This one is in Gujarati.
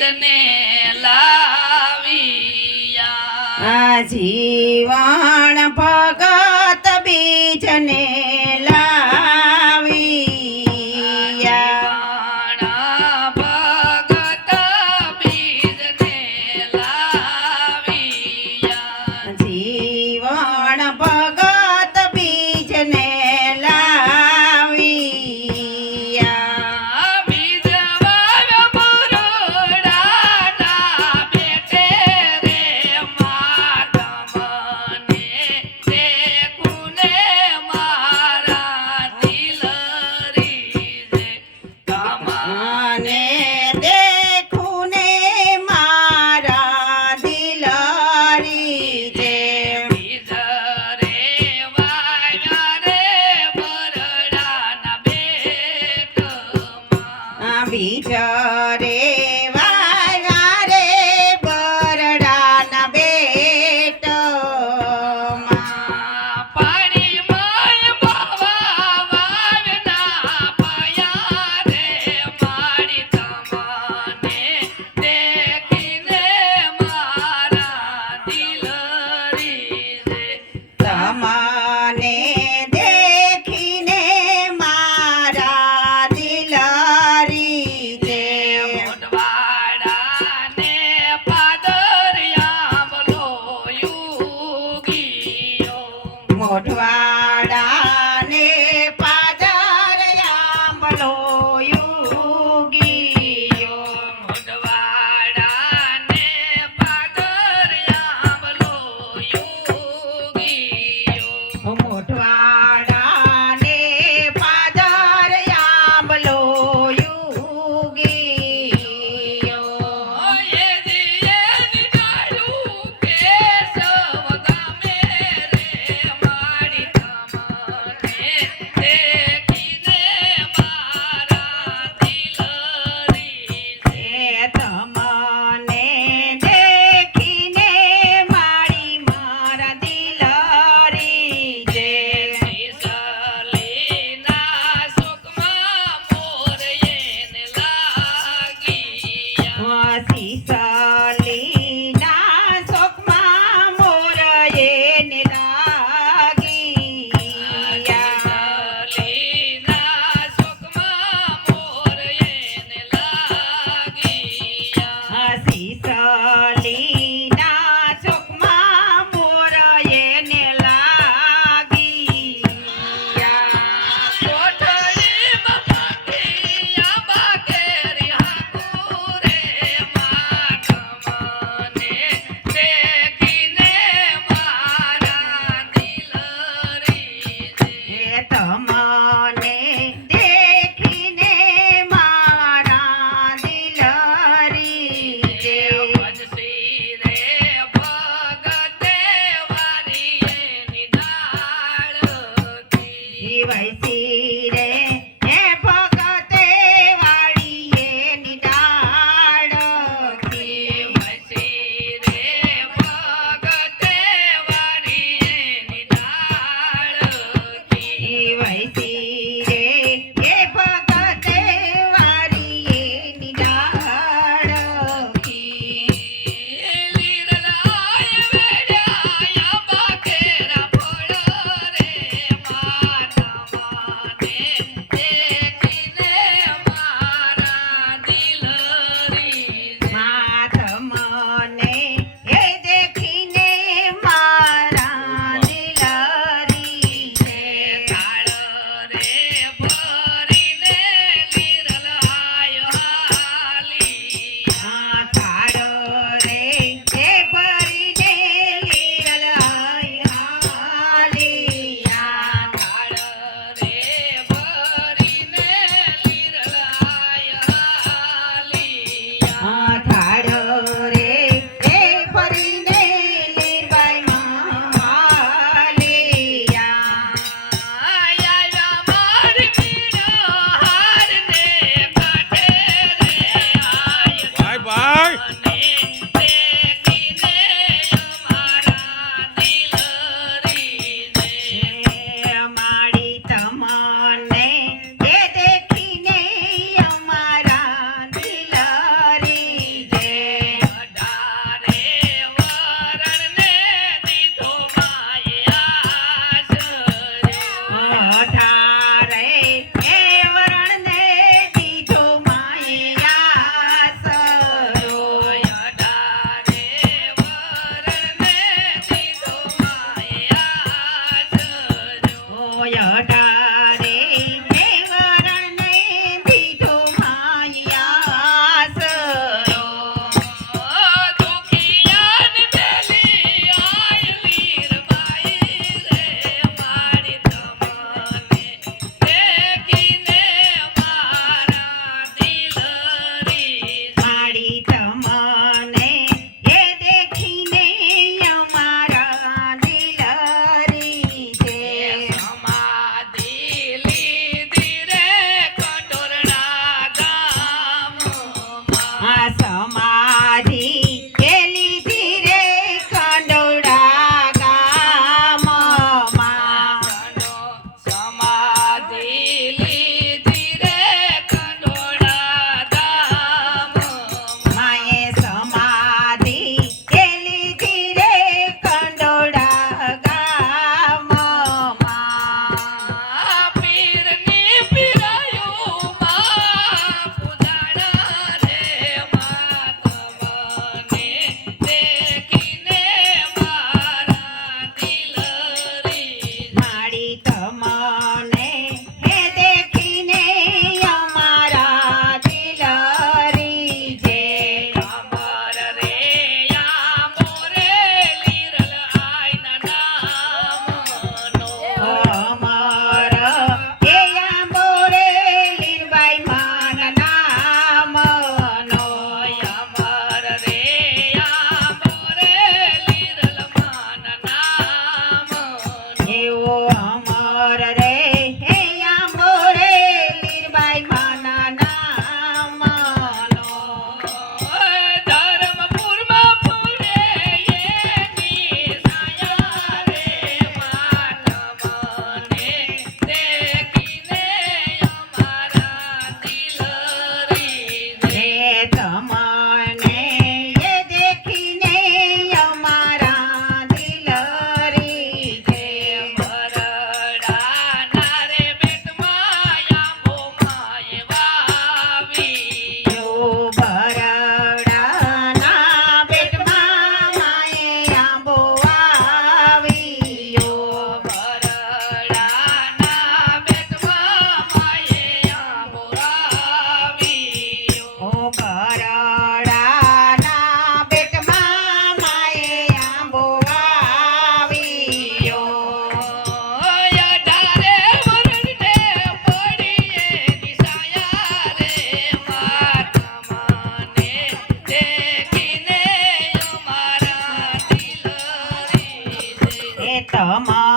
ગીતને લાવી જીવાણ પર તમાને દેખીને મારા દિલારી છે મોટવાડાને પાદરિયા બોલો યુગીઓ. મોટવા 什么？